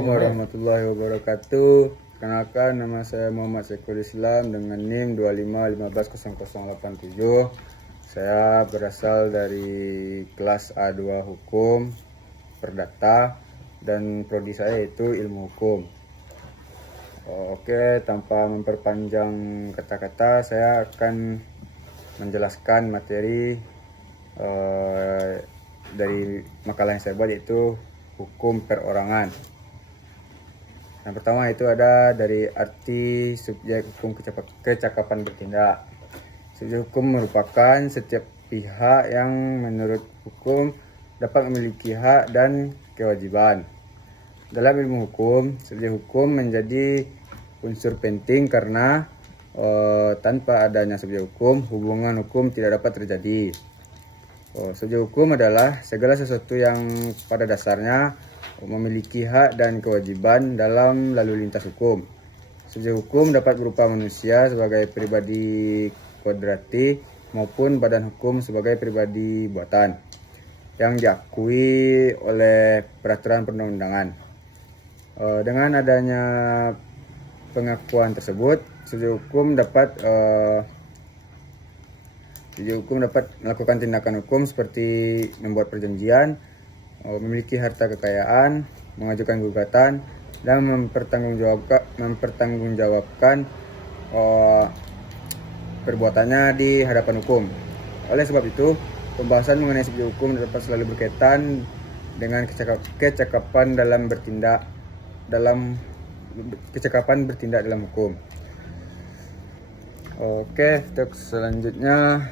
Assalamualaikum warahmatullahi wabarakatuh. Kenalkan, nama saya Muhammad Saiful Islam dengan NIM 25150087. Saya berasal dari kelas A2 Hukum Perdata dan prodi saya yaitu Ilmu Hukum. Oke, tanpa memperpanjang kata-kata, saya akan menjelaskan materi dari makalah yang saya buat, yaitu hukum perorangan. Yang pertama itu ada dari arti subjek hukum kecakapan bertindak. Subjek hukum merupakan setiap pihak yang menurut hukum dapat memiliki hak dan kewajiban. Dalam ilmu hukum, subjek hukum menjadi unsur penting karena tanpa adanya subjek hukum, hubungan hukum tidak dapat terjadi. Subjek hukum adalah segala sesuatu yang pada dasarnya memiliki hak dan kewajiban dalam lalu lintas hukum. Subjek hukum dapat berupa manusia sebagai pribadi kodrati maupun badan hukum sebagai pribadi buatan yang diakui oleh peraturan perundang-undangan. Dengan adanya pengakuan tersebut, subjek hukum dapat melakukan tindakan hukum seperti membuat perjanjian, memiliki harta kekayaan, mengajukan gugatan, dan mempertanggungjawabkan perbuatannya di hadapan hukum. Oleh sebab itu, pembahasan mengenai subjek hukum dapat selalu berkaitan dengan kecakapan bertindak dalam hukum. Oke, untuk selanjutnya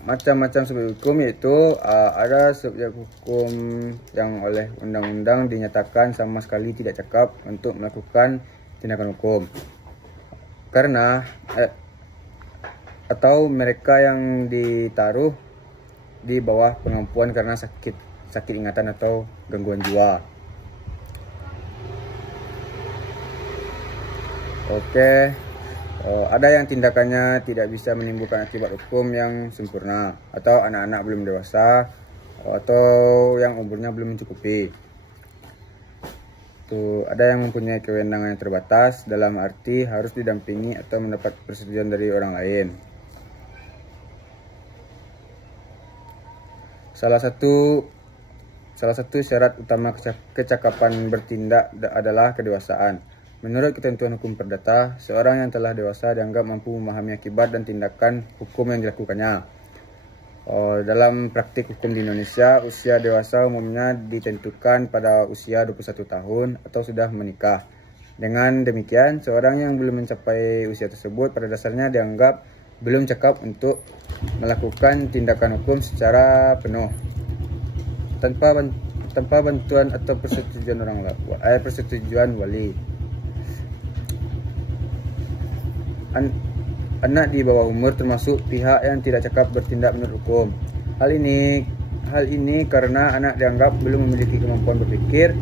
macam-macam subjek hukum, yaitu ada subjek hukum yang oleh undang-undang dinyatakan sama sekali tidak cakap untuk melakukan tindakan hukum karena atau mereka yang ditaruh di bawah pengampuan karena sakit ingatan atau gangguan jiwa. Oke, ada yang tindakannya tidak bisa menimbulkan akibat hukum yang sempurna, atau anak-anak belum dewasa, atau yang umurnya belum mencukupi. Ada yang mempunyai kewenangan yang terbatas, dalam arti harus didampingi atau mendapat persetujuan dari orang lain. Salah satu syarat utama kecakapan bertindak adalah kedewasaan. Menurut ketentuan hukum perdata, seorang yang telah dewasa dianggap mampu memahami akibat dan tindakan hukum yang dilakukannya. Dalam praktik hukum di Indonesia, usia dewasa umumnya ditentukan pada usia 21 tahun atau sudah menikah. Dengan demikian, seorang yang belum mencapai usia tersebut pada dasarnya dianggap belum cakap untuk melakukan tindakan hukum secara penuh tanpa bantuan atau persetujuan wali. Anak di bawah umur termasuk pihak yang tidak cakap bertindak menurut hukum. Hal ini karena anak dianggap belum memiliki kemampuan berpikir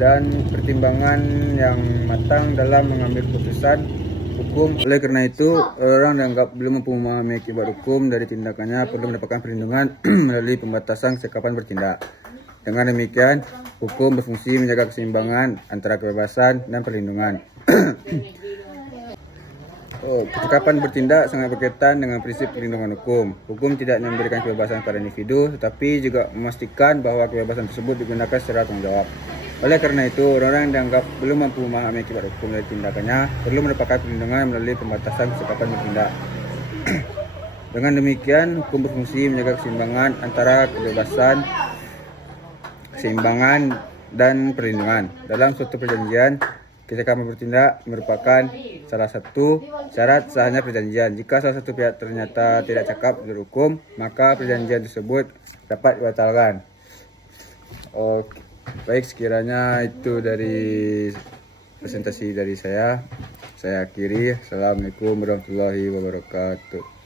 dan pertimbangan yang matang dalam mengambil keputusan hukum. Oleh karena itu, orang dianggap belum mampu memahami akibat hukum dari tindakannya perlu mendapatkan perlindungan melalui pembatasan kecakapan bertindak. Dengan demikian, hukum berfungsi menjaga keseimbangan antara kebebasan dan perlindungan. Kecakapan bertindak sangat berkaitan dengan prinsip perlindungan hukum. Hukum tidak memberikan kebebasan pada individu, tetapi juga memastikan bahwa kebebasan tersebut digunakan secara tanggung jawab. Oleh karena itu, orang-orang yang dianggap belum mampu memahami akibat hukum dari tindakannya perlu mendapatkan perlindungan melalui pembatasan kecakapan bertindak. Dengan demikian, hukum berfungsi menjaga keseimbangan antara keseimbangan dan perlindungan. Dalam suatu perjanjian, kecakapan bertindak merupakan salah satu syarat sahnya perjanjian. Jika salah satu pihak ternyata tidak cakap menurut hukum, maka perjanjian tersebut dapat dibatalkan. Oke, baik, sekiranya itu dari presentasi dari saya. Saya akhiri. Assalamualaikum warahmatullahi wabarakatuh.